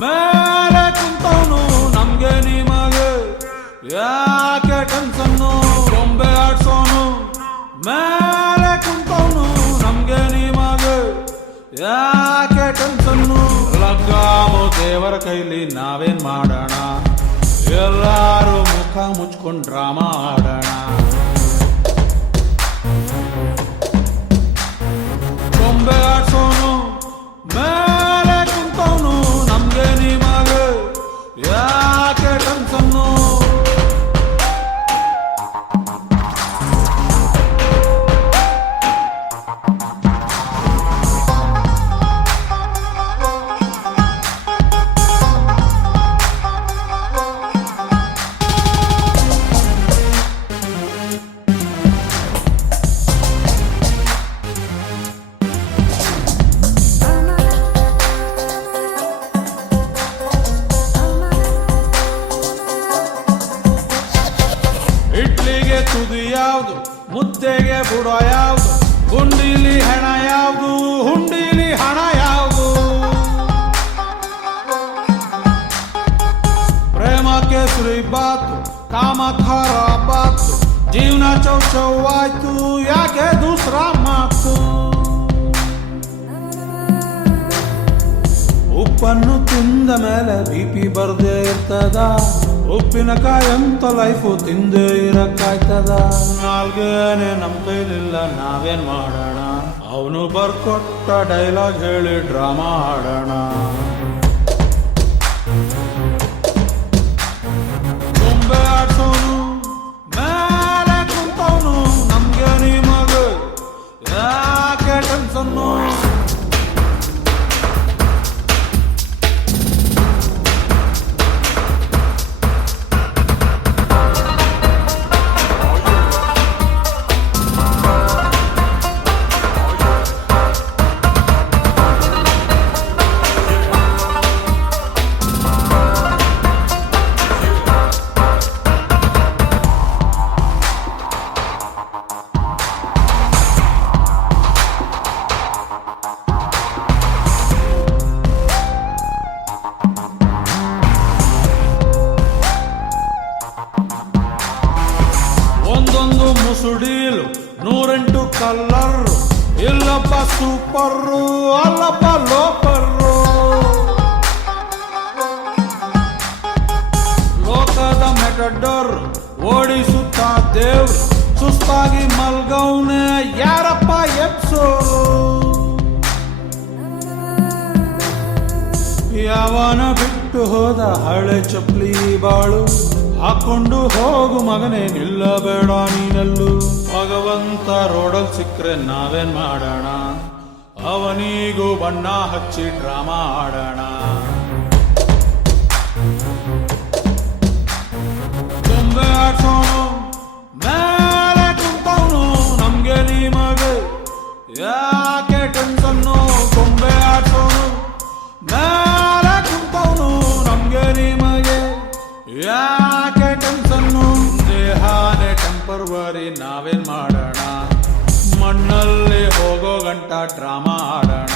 ಮೇಲೆ ಕುಂತವನು ನಮ್ಗೆ ನಿಮಗೆ ಯಾಕೆ ಟೆನ್ಷನ್ನು ಗೊಂಬೆ ಆಡ್ಸೋನು ಮೇಲೆ ಕುಂತವನು ನಮ್ಗೆ ನಿಮಗೆ ಯಾಕೆ ಟೆನ್ಷನ್ನು ಲಗ್ಗಾಮು ದೇವರ ಕೈಲಿ ನಾವೇನ್ ಮಾಡೋಣ ಎಲ್ಲಾರು ಮುಖ ಮುಚ್ಕೊಂಡು ಡ್ರಾಮಾ ಆಡೋಣ ಗೊಂಬೆ ಆಡ್ಸೋನು ಮೇಲೆ ಕುಂತವನು ನಮ್ಗೆ ನಿಮಗೆ ಯಾಕೆ ಟೆನ್ಷನ್ನು ಇಡ್ಲಿಗೆ ತುದಿ ಯಾವುದು ಮುದ್ದೆಗೆ ಬುಡ ಯಾವುದು ಗುಂಡಿಲಿ ಹೆಣ ಯಾವುದು ಹುಂಡಿಲಿ ಹಣ ಯಾವುದು ಪ್ರೇಮಕ್ಕೆ ಶ್ರೀ ಬಾತು ಕಾಮ ಖರಾಬಾತು ಜೀವನ ಚೌಚೌವಾಯ್ತು ಯಾಕೆ ದೂಸರ ಮಾತು ಉಪ್ಪನ್ನು ತಿಂದ ಮೇಲೆ ಬಿಪಿ ಬರ್ದೇ ಇರ್ತದ ಉಪ್ಪಿನಕಾಯಿ ಅಂತ ಲೈಫು ತಿಂದೇ ಇರಕ್ಕಾಯ್ತದ ನಾಲ್ಗೇನೆ ನಮ್ ಕೈಲಿಲ್ಲ ನಾವೇನ್ ಮಾಡೋಣ ಅವನು ಬರ್ಕೊಟ್ಟ ಡೈಲಾಗ್ ಹೇಳಿ ಡ್ರಾಮಾ ಆಡೋಣ ಗೊಂಬೆ ಆಡ್ಸೋನು ಮೇಲೆ ಕುಂತವನು ನಮ್ಗೆ ನಿಮಗೆ ಯಾಕೆ ಟೆನ್ಷನ್ನು ಒಂದೊಂದು ಮುಸುಡೀಲು 108 ಕಲ್ಲರ್ ಇಲ್ಲಪ್ಪ ಸೂಪರ್ರು ಅಲ್ಲಪ್ಪ ಲೋಪರ್ರು ಲೋಕದ ಮೆಟಡೋರ್ ಓಡಿಸುತ್ತ ದೇವ್ರು ಸುಸ್ತಾಗಿ ಮಲ್ಗೌನೆ ಯಾರಪ್ಪ ಎಪ್ಸೋರು ಯಾವನ ಬಿಟ್ಟು ಹೋದ ಹಳೆ ಚಪ್ಲಿ ಬಾಳು ಹಾಕೊಂಡು ಹೋಗು ಮಗನೇ ನಿಲ್ಲಬೇಡ ನೀನಲ್ಲೂ ಭಗವಂತ ರೋಡಲ್ ಸಿಕ್ಕ್ರೆ ನಾವೇನ್ ಮಾಡೋಣ ಅವನಿಗೂ ಬಣ್ಣ ಹಚ್ಚಿ ಡ್ರಾಮಾ ಆಡೋಣ ಗೊಂಬೆ ಆಡ್ಸೋನು ಮೇಲೆ ಕುಂತವನು ನಮ್ಗೆ ನಿಮಗೆ ಯಾಕೆ ಟೆನ್ಷನ್ನು ಗೊಂಬೆ ಆಡ್ಸೋನು ಮೇಲೆ ಕುಂತವನು ನಮ್ಗೆ ನಿಮಗೆ ಯಾಕೆ ಟೆನ್ಷನ್ನು ದೇಹಾನೇ ಟೆಂಪರ್ವರಿ ನಾವೇನ್ ಮಾಡೋಣ ಮಣ್ಣಲ್ಲಿ ಹೋಗೋ ಗಂಟ ಡ್ರಾಮಾ ಆಡೋಣ